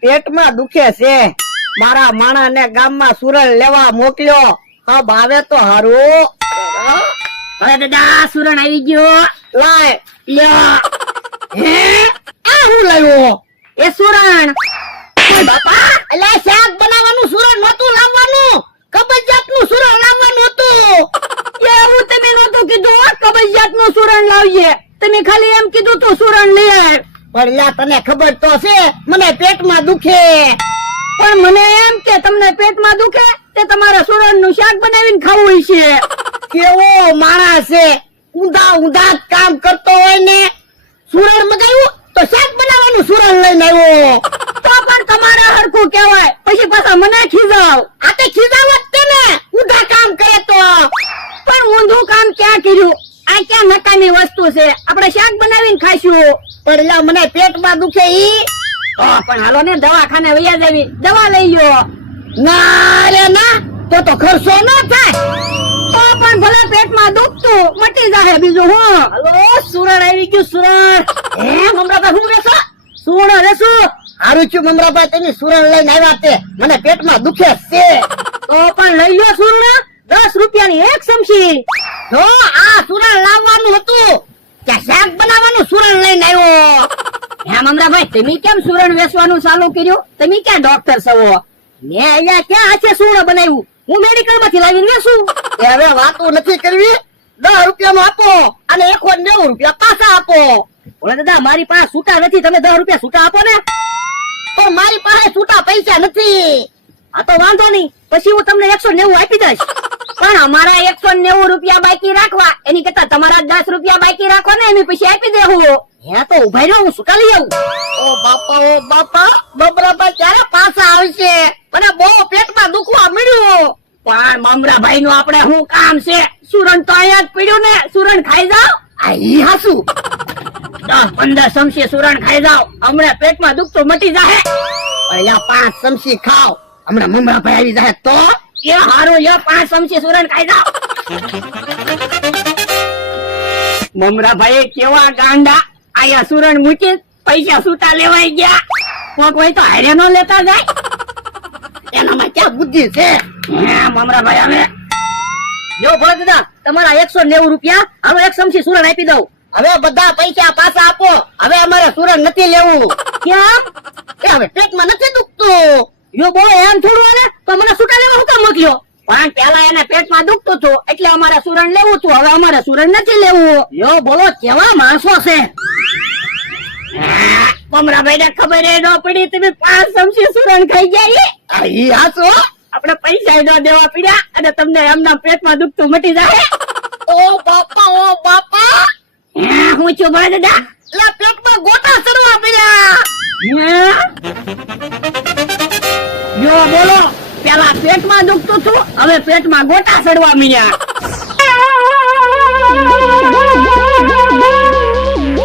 પેટમાં દુખે છે, મારા માણાને ગામમાં સુરણ લેવા મોકલ્યો. હા ભાવે તો હારું. અરે દાદા સુરણ આવી ગયો. લાય લ્યો હે આ હું લાવ્યો? એ સુરણ. ઓય બાપા, અલા શાક બનાવવાનું સુરણ નતું લાવવાનું, કબજિયાતનું સુરણ લાવવાનું હતું. એવું તમે નતું કીધું કબજિયાત નું સુરણ લાવીએ, તમે ખાલી એમ કીધું તું સુરણ લઈ આવ. પણ લા તને ખબર તો છે મને પેટમાં દુખે. પણ મને એમ કે તમને પેટમાં દુખે તે તમારે સુરણ નું શાક બનાવીને ખાવું છે. કેવો માણસ છે, ઊંધા ઊંધા જ કામ કરતો હોય ને. સુરણ મગાવ્યું તો શાક બનાવવાનું સુરણ લઈને આવ્યો. તો પણ તમારે હરખું કહેવાય, પછી પાછા મને ખીજાવ. આ તે ખીજાવત તે ને, ઊંધા કામ કરે તો. પણ ઊંધું કામ ક્યાં કર્યું? આ ક્યાં નકામી વસ્તુ છે, આપણે શાક બનાવીને ખાઈશું. પણ લા મને પેટમાં દુખે ઈ. પણ હાલો ને દવાખાને વયા જવી, દવા લઈ લ્યો. ના રે ના, તો ખર્ચો ન થાય. તો પણ ભલા પેટમાં દુખતું મટી જાય, બીજું હું. હાલો સુરણ આવી ગયું સુરણ. હે મમરાભાઈ હું વેસો? સુરણ લેશું. હારું છું મમરાભાઈ, તેની સુરણ લઈને આવ્યા તે, મને પેટમાં દુખે છે. તો પણ લઈ લ્યો સુરણ, 10 રૂપિયાની એક ચમચી. જો આ સુરણ લાવવાનું હતું, ત્યાં શાક બનાવવાનું સુરણ લઈને આવ્યો. હે મમરાભાઈ, તમે કેમ સુરણ વેચવાનું ચાલુ કર્યું? તમે ક્યાં ડોક્ટર છો? મેં અહીંયા ક્યાં હાથે સુરણ બનાવ્યું? હું મેડિકલ માંથી લાવીને વેચું. એ હવે વાતો નથી કરવી, 10 રૂપિયાનો આપો અને 190 રૂપિયા પાછા આપો. ઓલા દાદા મારી પાસે છૂટા નથી, તમે 10 રૂપિયા છૂટા આપો ને. તો મારી પાસે છૂટા પૈસા નથી. આ તો વાંધો નહીં, પછી હું તમને 190 આપી દઈશ. પણ અમારા 190 રૂપિયા બાકી રાખવા, એની કરતા તમારા 10 રૂપિયા બાકી રાખો ને, એની પછી આપી દેવું. હે તો ઉભા રહ્યો, હું છૂટા લઈ આવું. ઓ બાપા મમરાભાઈ ક્યારે પાછા આવશે? મને બહુ પેટમાં દુખવા મળ્યું. પણ મમરાભાઈ નું આપણે શું કામ છે? સુરણ તો અહીંયા જ પડ્યું ને, સુરણ ખાઈ જાવ. આ ઈ હાસુ 10-15 ચમચી સુરણ ખાઈ જાવ, હમણાં પેટમાં દુખતું મટી જાય. પહેલા 5 ચમચી ખાવ, હમણાં મમરાભાઈ આવી જાય તો. એ હારું, 5 ચમચી સુરણ ખાઈ જાવ. મમરાભાઈ કેવા ગાંડા, આયા સુરણ મૂકી પૈસા છૂટા લેવાઈ ગયા. કોઈ તો હારે નો લેતા જાય. એનામાં ક્યાં બુદ્ધિ છે? હે મમરાભાઈ, હવે જો ભોળ દાદા તમારા 190 રૂપિયા, હાલો 1 ચમચી સુરણ આપી દઉં. હવે બધા પૈસા પાછા આપો, હવે અમારે સુરણ નથી લેવું. કેમ? એ હવે પેટમાં નથી દુખતું. યો બોલો એમ થોડું હાલે, તો મને છૂટા લેવા હું કામ મોકલ્યો? પણ પેલા એને પેટમાં દુખતું હતું એટલે અમારે સુરણ લેવું હતું, હવે અમારે સુરણ નથી લેવું. યો બોલો કેવા માણસો છે. મમરાભાઈ ને ખબર ન પડી, તમે 5 ચમચી સુરણ ખાઈ ગયા. આ ઈ હાસુ. આપણે પૈસા ન દેવા પડ્યા અને તમને એમના પેટમાં દુખતું મટી જાય. ઓ બાપા હું છું ભોળા દાદા? લા પેટમાં ગોટા ચડવા પડ્યા. જો બોલો પેલા પેટમાં દુખતું હતું, હવે પેટમાં ગોટા ચડવા મળ્યા.